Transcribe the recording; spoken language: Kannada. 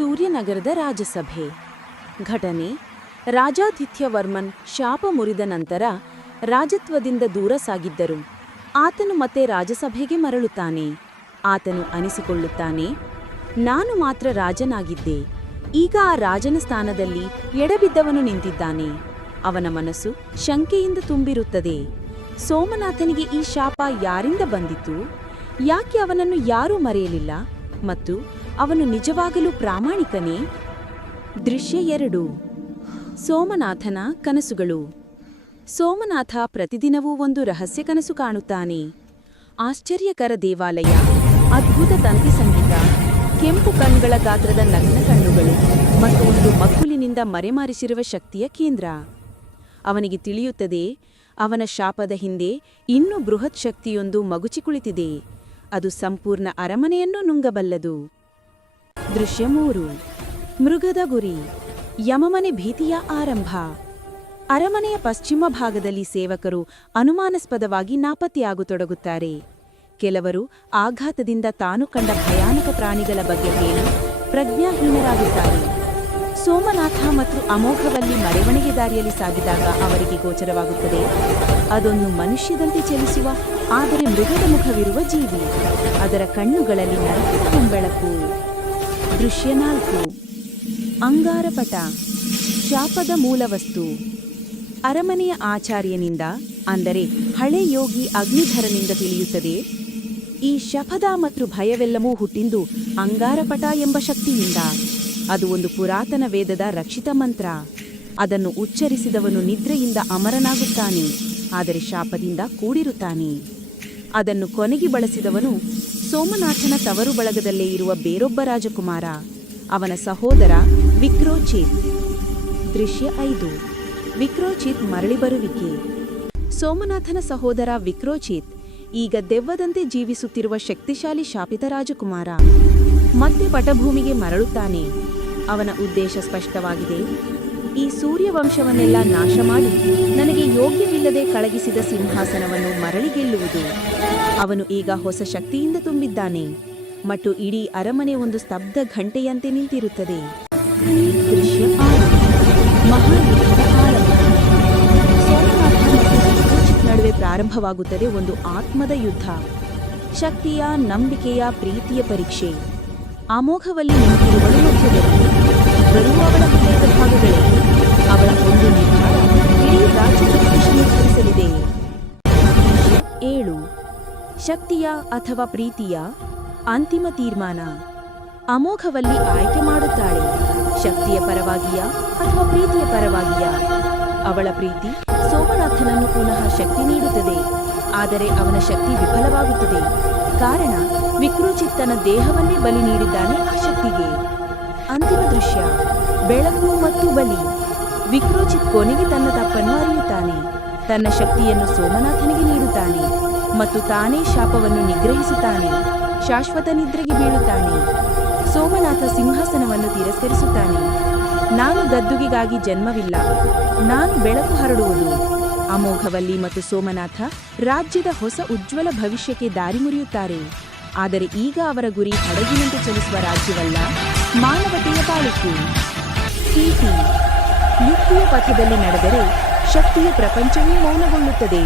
ಸೂರ್ಯನಗರದ ರಾಜಸಭೆ. ಘಟನೆ: ರಾಜಾದಿತ್ಯವರ್ಮನ್ ಶಾಪ ಮುರಿದ ನಂತರ ರಾಜತ್ವದಿಂದ ದೂರ ಸಾಗಿದ್ದರು. ಆತನು ಮತ್ತೆ ರಾಜಸಭೆಗೆ ಮರಳುತ್ತಾನೆ. ಆತನು ಅನಿಸಿಕೊಳ್ಳುತ್ತಾನೆ, ನಾನು ಮಾತ್ರ ರಾಜನಾಗಿದ್ದೆ. ಈಗ ಆ ರಾಜನ ಸ್ಥಾನದಲ್ಲಿ ಎಡಬಿದ್ದವನು ನಿಂತಿದ್ದಾನೆ. ಅವನ ಮನಸ್ಸು ಶಂಕೆಯಿಂದ ತುಂಬಿರುತ್ತದೆ. ಸೋಮನಾಥನಿಗೆ ಈ ಶಾಪ ಯಾರಿಂದ ಬಂದಿತು? ಯಾಕೆ ಅವನನ್ನು ಯಾರೂ ಮರೆಯಲಿಲ್ಲ? ಮತ್ತು ಅವನು ನಿಜವಾಗಲೂ ಪ್ರಾಮಾಣಿಕನೇ? ದೃಶ್ಯ 2. ಸೋಮನಾಥನ ಕನಸುಗಳು. ಸೋಮನಾಥ ಪ್ರತಿದಿನವೂ ಒಂದು ರಹಸ್ಯ ಕನಸು ಕಾಣುತ್ತಾನೆ. ಆಶ್ಚರ್ಯಕರ ದೇವಾಲಯ, ಅದ್ಭುತ ತಂತಿ ಸಂಗೀತ, ಕೆಂಪು ಕಣ್ಣುಗಳ ಗಾತ್ರದ ನಗ್ನ ಕಣ್ಣುಗಳು ಮತ್ತು ಒಂದು ಮಗ್ಗುಲಿನಿಂದ ಮರೆಮಾರಿಸಿರುವ ಶಕ್ತಿಯ ಕೇಂದ್ರ. ಅವನಿಗೆ ತಿಳಿಯುತ್ತದೆ, ಅವನ ಶಾಪದ ಹಿಂದೆ ಇನ್ನೂ ಬೃಹತ್ ಶಕ್ತಿಯೊಂದು ಮಗುಚಿ ಕುಳಿತಿದೆ. ಅದು ಸಂಪೂರ್ಣ ಅರಮನೆಯನ್ನು ನುಂಗಬಲ್ಲದು. ದೃಶ್ಯ 3. ಮೃಗದ ಗುರಿ. ಯಮಮನೆ ಭೀತಿಯ ಆರಂಭ. ಅರಮನೆಯ ಪಶ್ಚಿಮ ಭಾಗದಲ್ಲಿ ಸೇವಕರು ಅನುಮಾನಾಸ್ಪದವಾಗಿ ನಾಪತ್ತೆಯಾಗತೊಡಗುತ್ತಾರೆ. ಕೆಲವರು ಆಘಾತದಿಂದ ತಾನು ಕಂಡ ಭಯಾನಕ ಪ್ರಾಣಿಗಳ ಬಗ್ಗೆ ಹೇಳಿ ಪ್ರಜ್ಞಾಹೀನರಾಗುತ್ತಾರೆ. ಸೋಮನಾಥ ಮತ್ತು ಅಮೋಘವಲ್ಲಿ ಮೆರವಣಿಗೆ ದಾರಿಯಲ್ಲಿ ಸಾಗಿದಾಗ ಅವರಿಗೆ ಗೋಚರವಾಗುತ್ತದೆ, ಅದೊಂದು ಮನುಷ್ಯದಂತೆ ಚಲಿಸುವ ಆದರೆ ಮೃಗದ ಮುಖವಿರುವ ಜೀವಿ. ಅದರ ಕಣ್ಣುಗಳಲ್ಲಿ ನರಕದ ಹೊಂಬೆಳಕು. ದೃಶ್ಯ 4. ಅಂಗಾರಪಟ. ಶಾಪದ ಮೂಲವಸ್ತು. ಅರಮನೆಯ ಆಚಾರ್ಯನಿಂದ, ಅಂದರೆ ಹಳೆ ಯೋಗಿ ಅಗ್ನಿಧರನಿಂದ ತಿಳಿಯುತ್ತದೆ, ಈ ಶಪಥ ಮತ್ತು ಭಯವೆಲ್ಲವೂ ಹುಟ್ಟಿದ್ದು ಅಂಗಾರಪಟ ಎಂಬ ಶಕ್ತಿಯಿಂದ. ಅದು ಒಂದು ಪುರಾತನ ವೇದದ ರಕ್ಷಿತ ಮಂತ್ರ. ಅದನ್ನು ಉಚ್ಚರಿಸಿದವನು ನಿದ್ರೆಯಿಂದ ಅಮರನಾಗುತ್ತಾನೆ, ಆದರೆ ಶಾಪದಿಂದ ಕೂಡಿರುತ್ತಾನೆ. ಅದನ್ನು ಕೊನೆಗೆ ಬಳಸಿದವನು ಸೋಮನಾಥನ ತವರು ಬಳಗದಲ್ಲೇ ಇರುವ ಬೇರೊಬ್ಬ ರಾಜಕುಮಾರ, ಅವನ ಸಹೋದರ ವಿಕ್ರೋಚಿತ್. ದೃಶ್ಯ 5. ವಿಕ್ರೋಚಿತ್ ಮರಳಿ ಬರುವಿಕೆ. ಸೋಮನಾಥನ ಸಹೋದರ ವಿಕ್ರೋಚಿತ್ ಈಗ ದೆವ್ವದಂತೆ ಜೀವಿಸುತ್ತಿರುವ ಶಕ್ತಿಶಾಲಿ ಶಾಪಿತ ರಾಜಕುಮಾರ. ಮತ್ತೆ ಪಟಭೂಮಿಗೆ ಮರಳುತ್ತಾನೆ. ಅವನ ಉದ್ದೇಶ ಸ್ಪಷ್ಟವಾಗಿದೆ, ಈ ಸೂರ್ಯವಂಶವನ್ನೆಲ್ಲ ನಾಶ ಮಾಡಿ ನನಗೆ ಯೋಗ್ಯವಿಲ್ಲದೆ ಕಳಗಿಸಿದ ಸಿಂಹಾಸನವನ್ನು ಮರಳಿ ಗೆಲ್ಲುವುದು. ಅವನು ಈಗ ಹೊಸ ಶಕ್ತಿಯಿಂದ ತುಂಬಿದ್ದಾನೆ ಮತ್ತು ಇಡೀ ಅರಮನೆ ಒಂದು ಸ್ತಬ್ಧ ಘಂಟೆಯಂತೆ ನಿಂತಿರುತ್ತದೆ. ದೃಶ್ಯ 6. ಮಹಾಯುದ್ಧದ ಆರಂಭ. ಸೋಮನಾಥ ಮತ್ತು ವಿಕ್ರೋಚಿತ್ ನಡುವೆ ಪ್ರಾರಂಭವಾಗುತ್ತದೆ ಒಂದು ಆತ್ಮದ ಯುದ್ಧ. ಶಕ್ತಿಯ, ನಂಬಿಕೆಯ, ಪ್ರೀತಿಯ ಪರೀಕ್ಷೆ. ಅಮೋಘವಲ್ಲಿ ನಿಂತಿರುವಳು ಮಧ್ಯದಲ್ಲಿ. ಬರುವ ಅವಳ ಹೃದಯದ ಭಾಗಗಳಲ್ಲಿ ಅವಳ ಒಂದು ನಿರ್ಧಾರ ಇಡೀ ರಾಜ್ಯದ ಭವಿಷ್ಯ ನಿರ್ಧರಿಸಲಿದೆ. 7. ಶಕ್ತಿಯ ಅಥವಾ ಪ್ರೀತಿಯ ಅಂತಿಮ ತೀರ್ಮಾನ. ಅಮೋಘವಲ್ಲಿ ಆಯ್ಕೆ ಮಾಡುತ್ತಾಳೆ, ಶಕ್ತಿಯ ಪರವಾಗಿಯಾ ಅಥವಾ ಪ್ರೀತಿಯ ಪರವಾಗಿಯಾ. ಅವಳ ಪ್ರೀತಿ ಸೋಮನಾಥನನ್ನು ಪುನಃ ಶಕ್ತಿ ನೀಡುತ್ತದೆ, ಆದರೆ ಅವನ ಶಕ್ತಿ ವಿಫಲವಾಗುತ್ತದೆ. ಕಾರಣ, ವಿಕ್ರೋಚಿತ್ತನ ದೇಹವನ್ನೇ ಬಲಿ ನೀಡಿದ್ದಾನೆ ಆ ಶಕ್ತಿಗೆ. ಅಂತಿಮ ದೃಶ್ಯ: ಬೆಳಕು ಮತ್ತು ಬಲಿ. ವಿಕ್ರೋಚಿತ್ ಕೊನೆಗೆ ತನ್ನ ತಪ್ಪನ್ನು ಅರಿಯುತ್ತಾನೆ, ತನ್ನ ಶಕ್ತಿಯನ್ನು ಸೋಮನಾಥನಿಗೆ ನೀಡುತ್ತಾನೆ ಮತ್ತು ತಾನೇ ಶಾಪವನ್ನು ನಿಗ್ರಹಿಸುತ್ತಾನೆ. ಶಾಶ್ವತ ನಿದ್ರೆಗೆ ಬೀಳುತ್ತಾನೆ. ಸೋಮನಾಥ ಸಿಂಹಾಸನವನ್ನು ತಿರಸ್ಕರಿಸುತ್ತಾನೆ. ನಾನು ಗದ್ದುಗೆಗಾಗಿ ಜನ್ಮವಿಲ್ಲ, ನಾನು ಬೆಳಕು ಹರಡುವುದು. ಅಮೋಘವಲ್ಲಿ ಮತ್ತು ಸೋಮನಾಥ ರಾಜ್ಯದ ಹೊಸ ಉಜ್ವಲ ಭವಿಷ್ಯಕ್ಕೆ ದಾರಿ ಮುರಿಯುತ್ತಾರೆ. ಆದರೆ ಈಗ ಅವರ ಗುರಿ ಹಡಗಿನಂತೆ ಚಲಿಸುವ ರಾಜ್ಯವಲ್ಲ, ಮಾನವತೆಯ ಬಾಳಿಕೆ. ಯುಕ್ತಿಯ ಪಥದಲ್ಲಿ ನಡೆದರೆ ಶಕ್ತಿಯ ಪ್ರಪಂಚವೂ ಮೌನಗೊಳ್ಳುತ್ತದೆ.